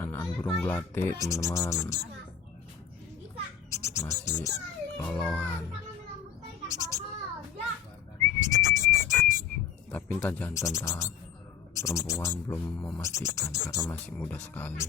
Anak burung gelatik teman-teman, masih lolohan, tapi entah jantan entah perempuan belum memastikan karena masih muda sekali.